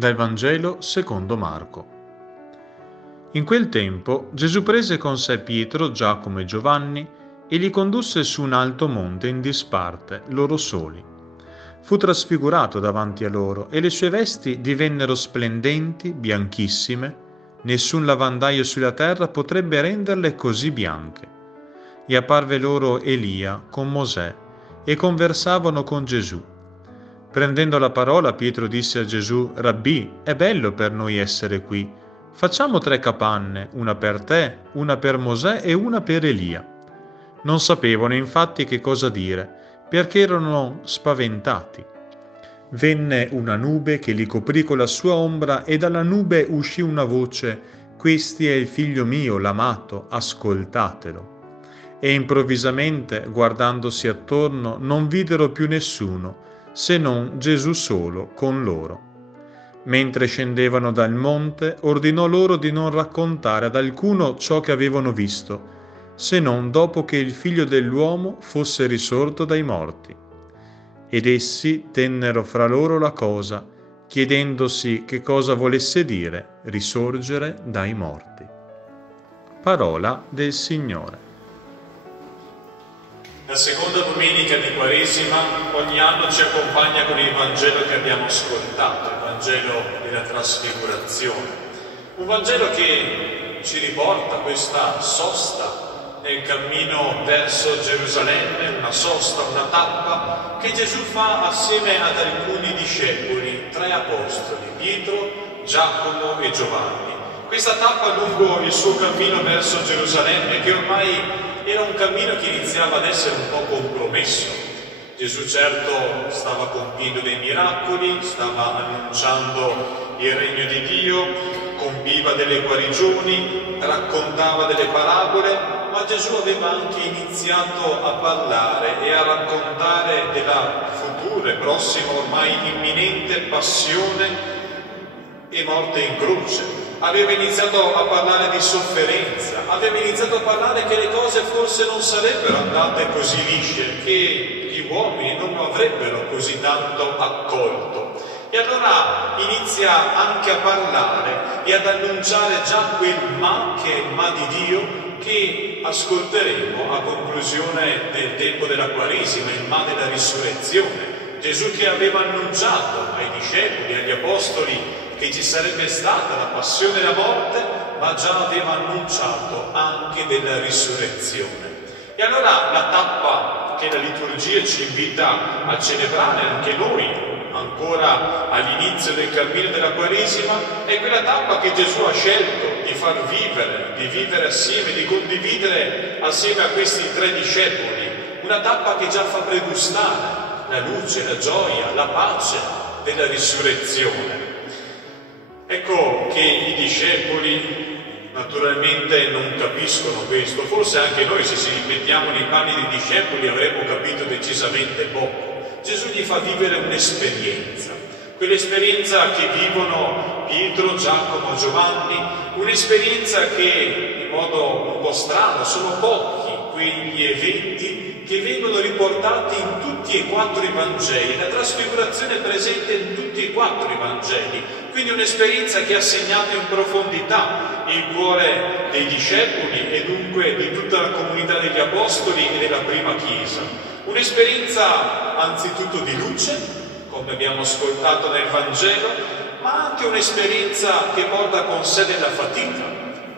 Dal Vangelo secondo Marco. In quel tempo Gesù prese con sé Pietro, Giacomo e Giovanni e li condusse su un alto monte in disparte, loro soli. Fu trasfigurato davanti a loro e le sue vesti divennero splendenti, bianchissime. Nessun lavandaio sulla terra potrebbe renderle così bianche. E apparve loro Elia con Mosè e conversavano con Gesù. Prendendo la parola, Pietro disse a Gesù: Rabbì, è bello per noi essere qui. Facciamo 3 capanne, una per te, una per Mosè e una per Elia. Non sapevano infatti che cosa dire, perché erano spaventati. Venne una nube che li coprì con la sua ombra e dalla nube uscì una voce: Questi è il figlio mio, l'amato, ascoltatelo. E improvvisamente, guardandosi attorno, non videro più nessuno, se non Gesù solo con loro. Mentre scendevano dal monte, ordinò loro di non raccontare ad alcuno ciò che avevano visto, se non dopo che il Figlio dell'uomo fosse risorto dai morti. Ed essi tennero fra loro la cosa, chiedendosi che cosa volesse dire risorgere dai morti. Parola del Signore. La seconda domenica di Quaresima ogni anno ci accompagna con il Vangelo che abbiamo ascoltato, il Vangelo della Trasfigurazione. Un Vangelo che ci riporta questa sosta nel cammino verso Gerusalemme, una sosta, una tappa che Gesù fa assieme ad alcuni discepoli, 3 apostoli, Pietro, Giacomo e Giovanni. Questa tappa lungo il suo cammino verso Gerusalemme, che ormai era un cammino che iniziava ad essere un po' compromesso. Gesù certo stava compiendo dei miracoli, stava annunciando il regno di Dio, compiva delle guarigioni, raccontava delle parabole, ma Gesù aveva anche iniziato a parlare e a raccontare della futura e prossima, ormai imminente passione e morte in croce. Aveva iniziato a parlare di sofferenza, aveva iniziato a parlare che le cose forse non sarebbero andate così lisce, che gli uomini non lo avrebbero così tanto accolto. E allora inizia anche a parlare e ad annunciare già quel ma che è ma di Dio che ascolteremo a conclusione del tempo della Quaresima, il ma della risurrezione. Gesù che aveva annunciato ai discepoli, agli apostoli, che ci sarebbe stata la passione e la morte, ma già aveva annunciato anche della risurrezione. E allora la tappa che la liturgia ci invita a celebrare anche noi, ancora all'inizio del cammino della Quaresima, è quella tappa che Gesù ha scelto di far vivere, di vivere assieme, di condividere assieme a questi 3 discepoli. Una tappa che già fa pregustare la luce, la gioia, la pace della risurrezione. Ecco che i discepoli naturalmente non capiscono questo, forse anche noi se ci ripetiamo nei panni dei discepoli avremmo capito decisamente poco. Gesù gli fa vivere un'esperienza, quell'esperienza che vivono Pietro, Giacomo, Giovanni, un'esperienza che in modo un po' strano sono pochi quegli eventi che vengono riportati in tutti e 4 i Vangeli, la trasfigurazione è presente in tutti e 4 i Vangeli, quindi un'esperienza che ha segnato in profondità il cuore dei discepoli e dunque di tutta la comunità degli Apostoli e della prima Chiesa. Un'esperienza anzitutto di luce, come abbiamo ascoltato nel Vangelo, ma anche un'esperienza che porta con sé della fatica.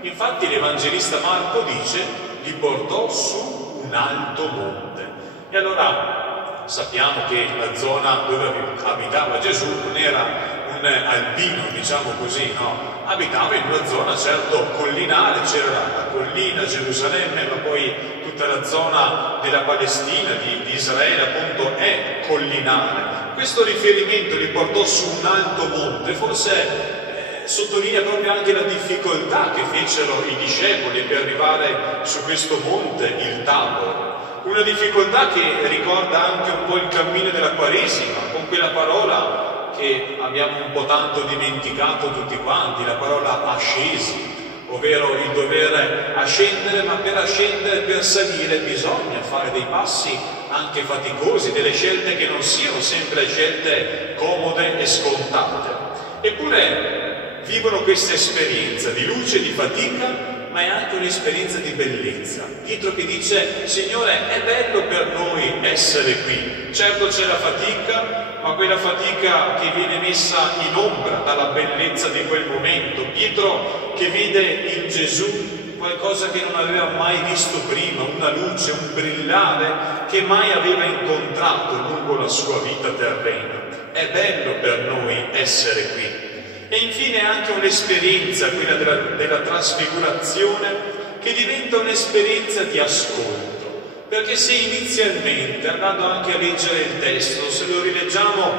Infatti l'Evangelista Marco dice: li portò su un alto monte. E allora sappiamo che la zona dove abitava Gesù non era un alpino, diciamo così, no? Abitava in una zona certo collinare, c'era la collina Gerusalemme, ma poi tutta la zona della Palestina, di Israele appunto è collinare. Questo riferimento li portò su un alto monte, forse sottolinea proprio anche la difficoltà che fecero i discepoli per arrivare su questo monte, il Tabor. Una difficoltà che ricorda anche un po' il cammino della Quaresima, con quella parola che abbiamo un po' tanto dimenticato tutti quanti, la parola ascesi, ovvero il dover ascendere, ma per ascendere, per salire bisogna fare dei passi anche faticosi, delle scelte che non siano sempre scelte comode e scontate. Eppure vivono questa esperienza di luce e di fatica, ma è anche un'esperienza di bellezza. Pietro che dice: Signore, è bello per noi essere qui. Certo c'è la fatica, ma quella fatica che viene messa in ombra dalla bellezza di quel momento. Pietro che vede in Gesù qualcosa che non aveva mai visto prima, una luce, un brillare che mai aveva incontrato lungo la sua vita terrena. È bello per noi essere qui. E infine anche un'esperienza, quella della trasfigurazione, che diventa un'esperienza di ascolto. Perché se inizialmente, andando anche a leggere il testo, se lo rileggiamo,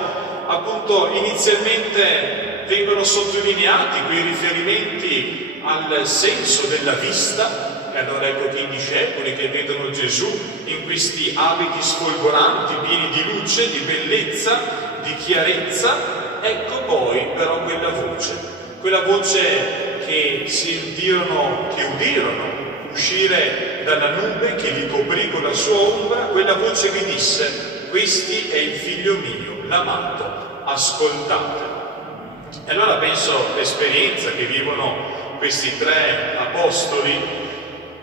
appunto inizialmente vengono sottolineati quei riferimenti al senso della vista, e allora ecco che i discepoli che vedono Gesù in questi abiti sfolgoranti, pieni di luce, di bellezza, di chiarezza, ecco poi però quella voce che udirono uscire dalla nube che li coprì con la sua ombra, quella voce che disse: questi è il figlio mio, l'amato, ascoltate. E allora penso l'esperienza che vivono questi tre apostoli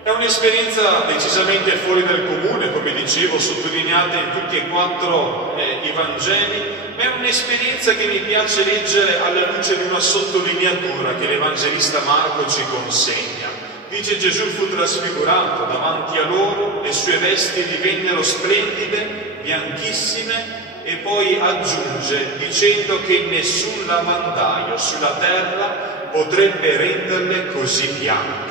è un'esperienza decisamente fuori dal comune, come dicevo, sottolineata in tutti e quattro i Vangeli, ma è un'esperienza che mi piace leggere alla luce di una sottolineatura che l'Evangelista Marco ci consegna. Dice: Gesù fu trasfigurato davanti a loro, le sue vesti divennero splendide, bianchissime, e poi aggiunge dicendo che nessun lavandaio sulla terra potrebbe renderle così bianche.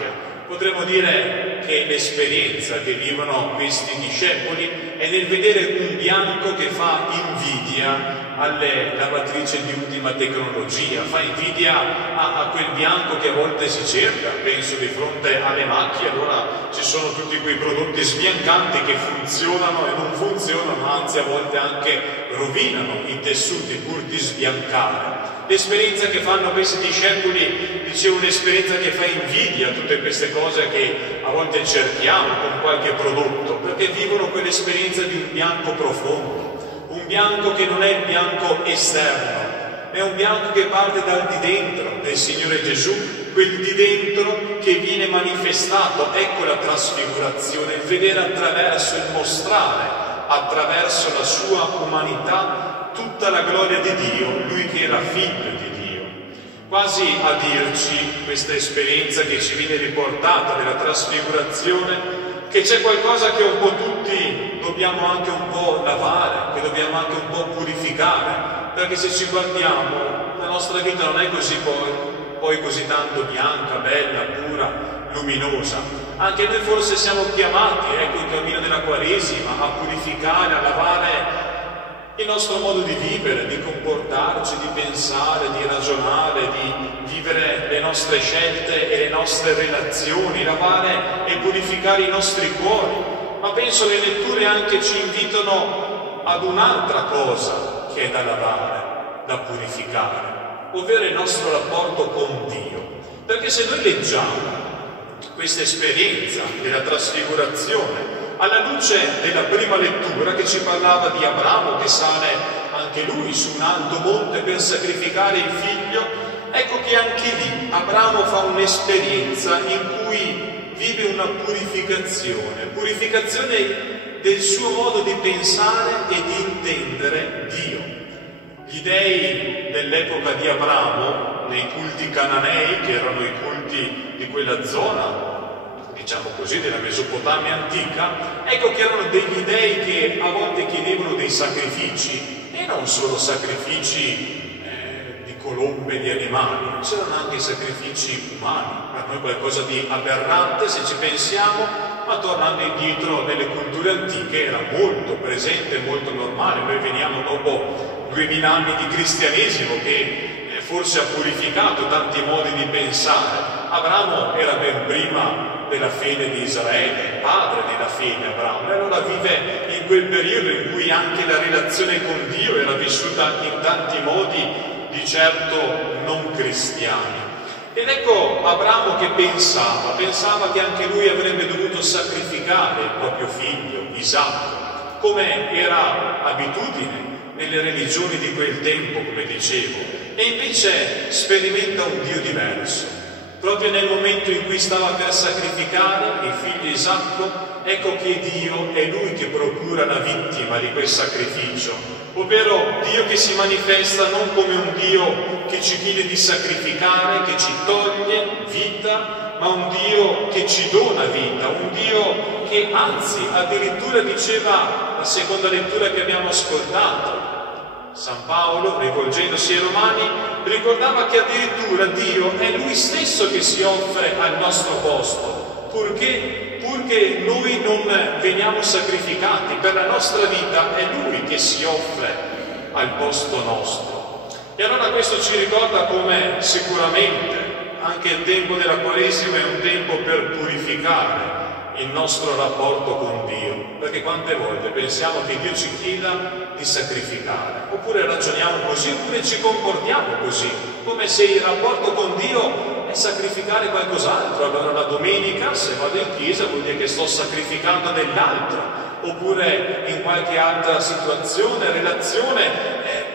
Potremmo dire che l'esperienza che vivono questi discepoli è nel vedere un bianco che fa invidia alle lavatrici di ultima tecnologia, fa invidia a quel bianco che a volte si cerca. Penso di fronte alle macchie, allora ci sono tutti quei prodotti sbiancanti che funzionano e non funzionano, anzi a volte anche rovinano i tessuti pur di sbiancare. L'esperienza che fanno questi discepoli, dicevo, un'esperienza che fa invidia a tutte queste cose che a volte cerchiamo con qualche prodotto, perché vivono quell'esperienza di un bianco profondo, un bianco che non è il bianco esterno, è un bianco che parte dal di dentro del Signore Gesù, quel di dentro che viene manifestato. Ecco la trasfigurazione, il vedere attraverso, il mostrare attraverso la sua umanità tutta la gloria di Dio, lui che era figlio di Dio. Quasi a dirci questa esperienza che ci viene riportata della trasfigurazione, che c'è qualcosa che un po' tutti dobbiamo anche un po' lavare, che dobbiamo anche un po' purificare, perché se ci guardiamo la nostra vita non è così poi così tanto bianca, bella, pura, luminosa. Anche noi forse siamo chiamati, ecco, il cammino della Quaresima, a purificare, a lavare il nostro modo di vivere, di comportarci, di pensare, di ragionare, di vivere le nostre scelte e le nostre relazioni, lavare e purificare i nostri cuori. Ma penso le letture anche ci invitano ad un'altra cosa che è da lavare, da purificare, ovvero il nostro rapporto con Dio. Perché se noi leggiamo questa esperienza della trasfigurazione alla luce della prima lettura che ci parlava di Abramo che sale anche lui su un alto monte per sacrificare il figlio, ecco che anche lì Abramo fa un'esperienza in cui vive una purificazione del suo modo di pensare e di intendere Dio. Gli dei dell'epoca di Abramo, nei culti cananei, che erano i culti di quella zona, diciamo così, della Mesopotamia antica, ecco che erano degli dei che a volte chiedevano dei sacrifici, e non solo sacrifici di colombe, di animali, c'erano anche sacrifici umani. Per noi qualcosa di aberrante se ci pensiamo, ma tornando indietro nelle culture antiche era molto presente, molto normale. Noi veniamo dopo 2000 anni di cristianesimo che forse ha purificato tanti modi di pensare. Abramo era ben prima della fede di Israele, padre della fede Abramo, e allora vive in quel periodo in cui anche la relazione con Dio era vissuta in tanti modi di certo non cristiani. Ed ecco Abramo che pensava che anche lui avrebbe dovuto sacrificare il proprio figlio Isacco, come era abitudine nelle religioni di quel tempo, come dicevo. e invece sperimenta un Dio diverso. Proprio nel momento in cui stava per sacrificare il figlio Isacco, ecco che Dio è Lui che procura la vittima di quel sacrificio, ovvero Dio che si manifesta non come un Dio che ci chiede di sacrificare, che ci toglie vita, ma un Dio che ci dona vita, un Dio che anzi addirittura diceva la seconda lettura che abbiamo ascoltato, San Paolo, rivolgendosi ai Romani, ricordava che addirittura Dio è Lui stesso che si offre al nostro posto, purché noi non veniamo sacrificati per la nostra vita, è Lui che si offre al posto nostro. E allora questo ci ricorda come sicuramente anche il tempo della Quaresima è un tempo per purificare il nostro rapporto con Dio, perché quante volte pensiamo che Dio ci chieda di sacrificare, oppure ragioniamo così, oppure ci comportiamo così, come se il rapporto con Dio è sacrificare qualcos'altro. Allora la domenica, se vado in chiesa, vuol dire che sto sacrificando dell'altro, oppure in qualche altra situazione, relazione,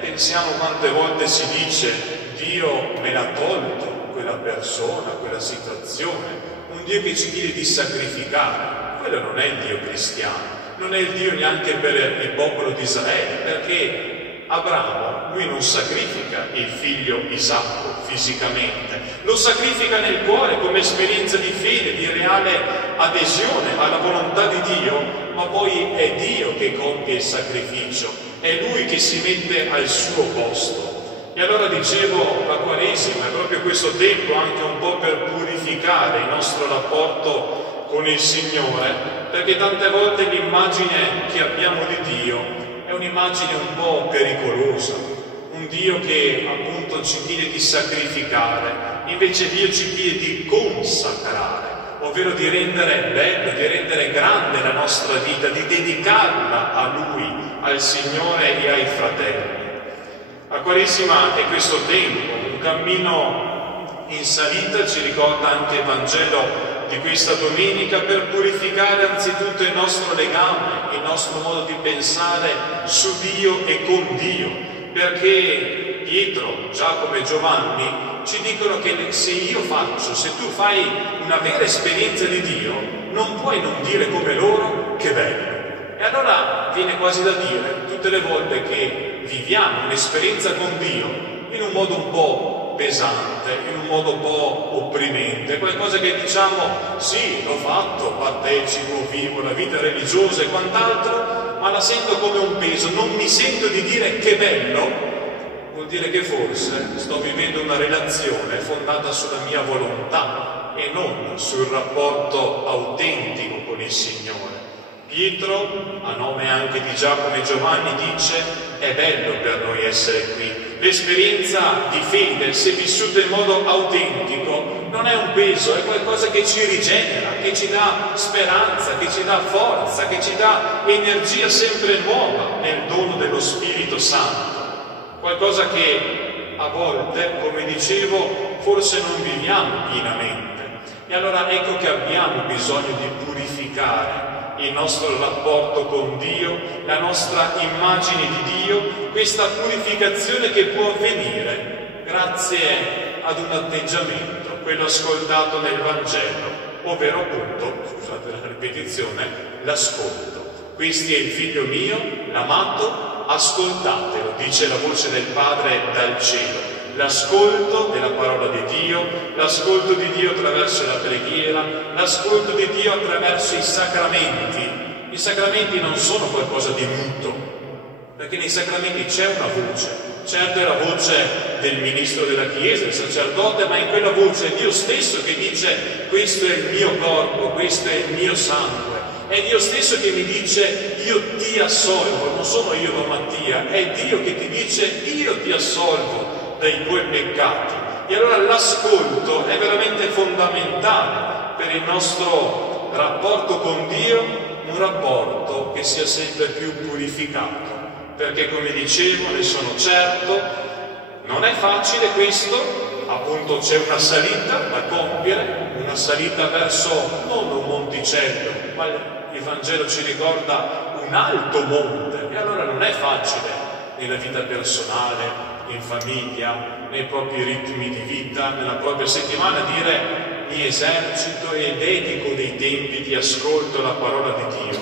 pensiamo quante volte si dice Dio me l'ha tolto quella persona, quella situazione, un Dio che ci chiede di sacrificare. Quello non è il Dio cristiano, non è il Dio neanche per il popolo di Israele, perché Abramo, lui non sacrifica il figlio Isacco fisicamente, lo sacrifica nel cuore come esperienza di fede, di reale adesione alla volontà di Dio, ma poi è Dio che compie il sacrificio, è Lui che si mette al suo posto. E allora dicevo, la Quaresima è proprio questo tempo anche un po' per purificare il nostro rapporto con il Signore, perché tante volte l'immagine che abbiamo di Dio è un'immagine un po' pericolosa, un Dio che appunto ci chiede di sacrificare, invece Dio ci chiede di consacrare, ovvero di rendere bello, di rendere grande la nostra vita, di dedicarla a Lui, al Signore e ai fratelli. La Quaresima è questo tempo, un cammino in salita, ci ricorda anche il Vangelo di questa domenica, per purificare anzitutto il nostro legame, il nostro modo di pensare su Dio e con Dio, perché Pietro, Giacomo e Giovanni ci dicono che se tu fai una vera esperienza di Dio, non puoi non dire come loro che bello. E allora viene quasi da dire, tutte le volte che viviamo un'esperienza con Dio in un modo un po' pesante, in un modo un po' opprimente, qualcosa che diciamo sì, l'ho fatto, partecipo, vivo la vita religiosa e quant'altro, ma la sento come un peso, non mi sento di dire che bello, vuol dire che forse sto vivendo una relazione fondata sulla mia volontà e non sul rapporto autentico con il Signore. Pietro, a nome anche di Giacomo e Giovanni, dice: è bello per noi essere qui. L'esperienza di fede, se vissuta in modo autentico, non è un peso, è qualcosa che ci rigenera, che ci dà speranza, che ci dà forza, che ci dà energia sempre nuova nel dono dello Spirito Santo. Qualcosa che a volte, come dicevo, forse non viviamo pienamente. E allora ecco che abbiamo bisogno di purificare il nostro rapporto con Dio, la nostra immagine di Dio, questa purificazione che può avvenire grazie ad un atteggiamento, quello ascoltato nel Vangelo, ovvero appunto, scusate la ripetizione, l'ascolto. Questo è il figlio mio, l'amato, ascoltatelo, dice la voce del Padre dal cielo. L'ascolto della parola di Dio, l'ascolto di Dio attraverso la preghiera, l'ascolto di Dio attraverso i sacramenti. I sacramenti non sono qualcosa di muto, perché nei sacramenti c'è una voce. Certo è la voce del ministro della Chiesa, del sacerdote, ma in quella voce è Dio stesso che dice: questo è il mio corpo, questo è il mio sangue. È Dio stesso che mi dice: io ti assolvo, non sono io Don Mattia, è Dio che ti dice: io ti assolvo dai tuoi peccati. E allora l'ascolto è veramente fondamentale per il nostro rapporto con Dio, un rapporto che sia sempre più purificato, perché come dicevo, ne sono certo, non è facile questo, appunto c'è una salita da compiere, una salita verso non un monticello, ma il Vangelo ci ricorda un alto monte, e allora non è facile nella vita personale, in famiglia, nei propri ritmi di vita, nella propria settimana, dire mi esercito e dedico dei tempi di ascolto alla parola di Dio.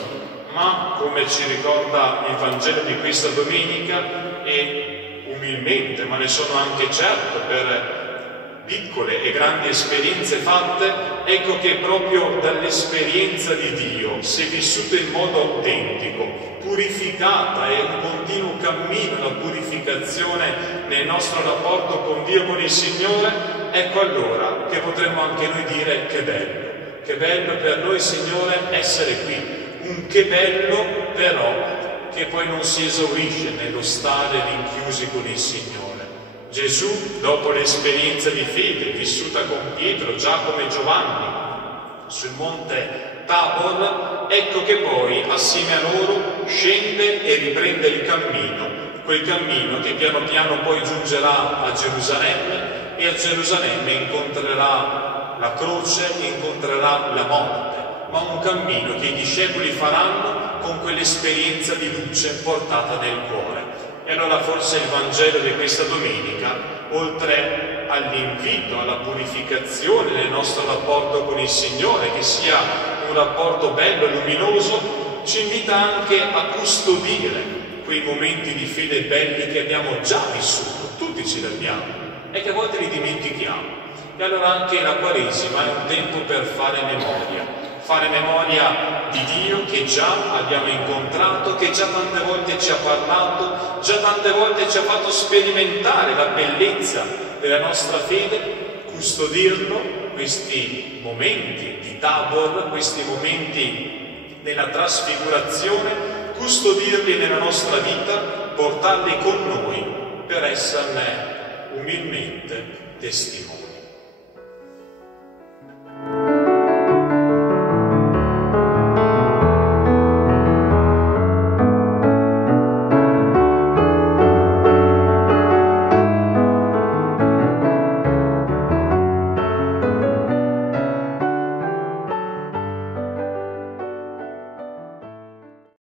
Ma, come ci ricorda il Vangelo di questa domenica, e umilmente, ma ne sono anche certo per piccole e grandi esperienze fatte, ecco che proprio dall'esperienza di Dio, se vissuta in modo autentico, purificata e un continuo cammino, la purificazione nel nostro rapporto con Dio, con il Signore, ecco allora che potremmo anche noi dire che bello per noi, Signore, essere qui. Un che bello però che poi non si esaurisce nello stare rinchiusi con il Signore. Gesù, dopo l'esperienza di fede vissuta con Pietro, Giacomo e Giovanni sul monte Tabor, ecco che poi assieme a loro scende e riprende il cammino, quel cammino che piano piano poi giungerà a Gerusalemme, e a Gerusalemme incontrerà la croce, incontrerà la morte, ma un cammino che i discepoli faranno con quell'esperienza di luce portata nel cuore. E allora forse il Vangelo di questa domenica, oltre all'invito alla purificazione nel nostro rapporto con il Signore, che sia un rapporto bello e luminoso, ci invita anche a custodire quei momenti di fede belli che abbiamo già vissuto, tutti ce li abbiamo, e che a volte li dimentichiamo. E allora anche la Quaresima è un tempo per fare memoria di Dio che già abbiamo incontrato, che già tante volte ci ha parlato, già tante volte ci ha fatto sperimentare la bellezza della nostra fede, custodirlo, questi momenti di Tabor, questi momenti nella trasfigurazione, custodirli nella nostra vita, portarli con noi per esserne umilmente testimoni.